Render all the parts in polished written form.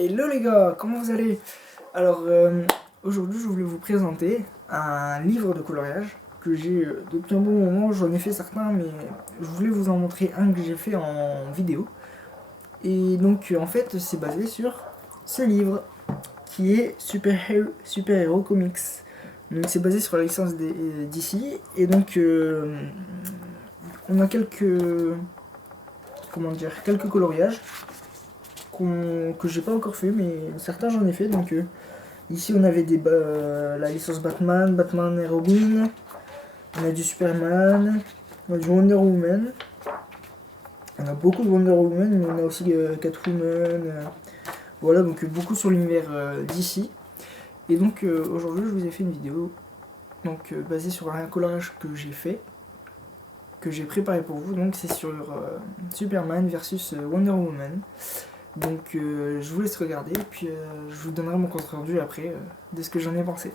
Hello les gars, comment vous allez? Alors aujourd'hui je voulais vous présenter un livre de coloriage que j'ai depuis un bon moment. J'en ai fait certains mais je voulais vous en montrer un que j'ai fait en vidéo. Et donc en fait c'est basé sur ce livre qui est Super Hero Comics. Donc c'est basé sur la licence d'ici et donc on a quelques coloriages que j'ai pas encore fait mais certains j'en ai fait donc ici on avait la licence Batman, Batman et Robin, on a du Superman, on a du Wonder Woman, on a beaucoup de Wonder Woman mais on a aussi Catwoman, voilà donc beaucoup sur l'univers d'ici. Et donc aujourd'hui je vous ai fait une vidéo donc basée sur un coloriage que j'ai fait, que j'ai préparé pour vous, donc c'est sur Superman versus Wonder Woman. Donc je vous laisse regarder et puis je vous donnerai mon compte rendu après de ce que j'en ai pensé.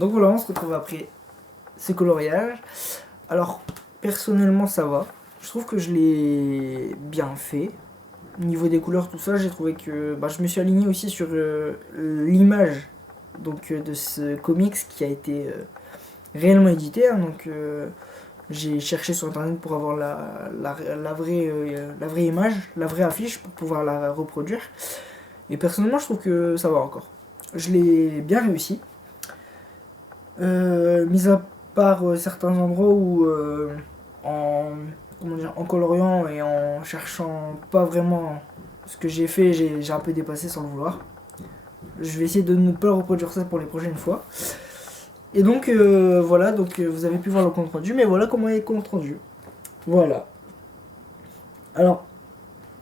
Donc voilà, on se retrouve après ce coloriage. Alors, personnellement, ça va. Je trouve que je l'ai bien fait. Au niveau des couleurs, tout ça, j'ai trouvé que je me suis aligné aussi sur l'image de ce comics qui a été réellement édité. Hein. Donc, j'ai cherché sur internet pour avoir la vraie image, la vraie affiche pour pouvoir la reproduire. Et personnellement, je trouve que ça va encore. Je l'ai bien réussi. Mis à part certains endroits où en coloriant et en cherchant pas vraiment ce que j'ai fait, j'ai un peu dépassé sans le vouloir. Je vais essayer de ne pas reproduire ça pour les prochaines fois. Et donc voilà, vous avez pu voir le compte rendu, mais voilà comment est le compte rendu. Voilà. Alors,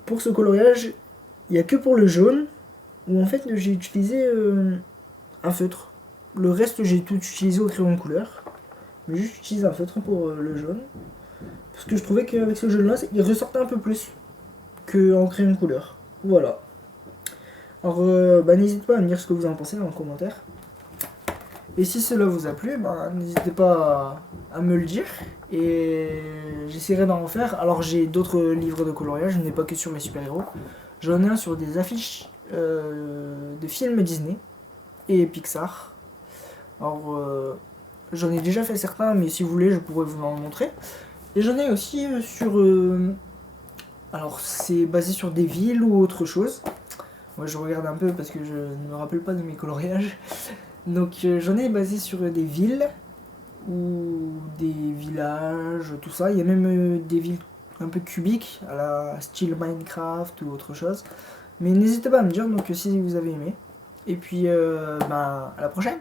pour ce coloriage, il n'y a que pour le jaune, où en fait j'ai utilisé un feutre. Le reste, j'ai tout utilisé au crayon de couleur. Mais juste j'utilise un feutre pour le jaune. Parce que je trouvais qu'avec ce jaune-là, il ressortait un peu plus qu'en crayon de couleur. Voilà. Alors, n'hésitez pas à me dire ce que vous en pensez en commentaire. Et si cela vous a plu, n'hésitez pas à me le dire. Et j'essaierai d'en refaire. Alors, j'ai d'autres livres de coloriage, je n'ai pas que sur les super-héros. J'en ai un sur des affiches de films Disney et Pixar. Alors, j'en ai déjà fait certains, mais si vous voulez, je pourrais vous en montrer. Et j'en ai aussi sur... alors, c'est basé sur des villes ou autre chose. Moi, je regarde un peu parce que je ne me rappelle pas de mes coloriages. Donc, j'en ai basé sur des villes ou des villages, tout ça. Il y a même des villes un peu cubiques, à la style Minecraft ou autre chose. Mais n'hésitez pas à me dire donc si vous avez aimé. Et puis, à la prochaine!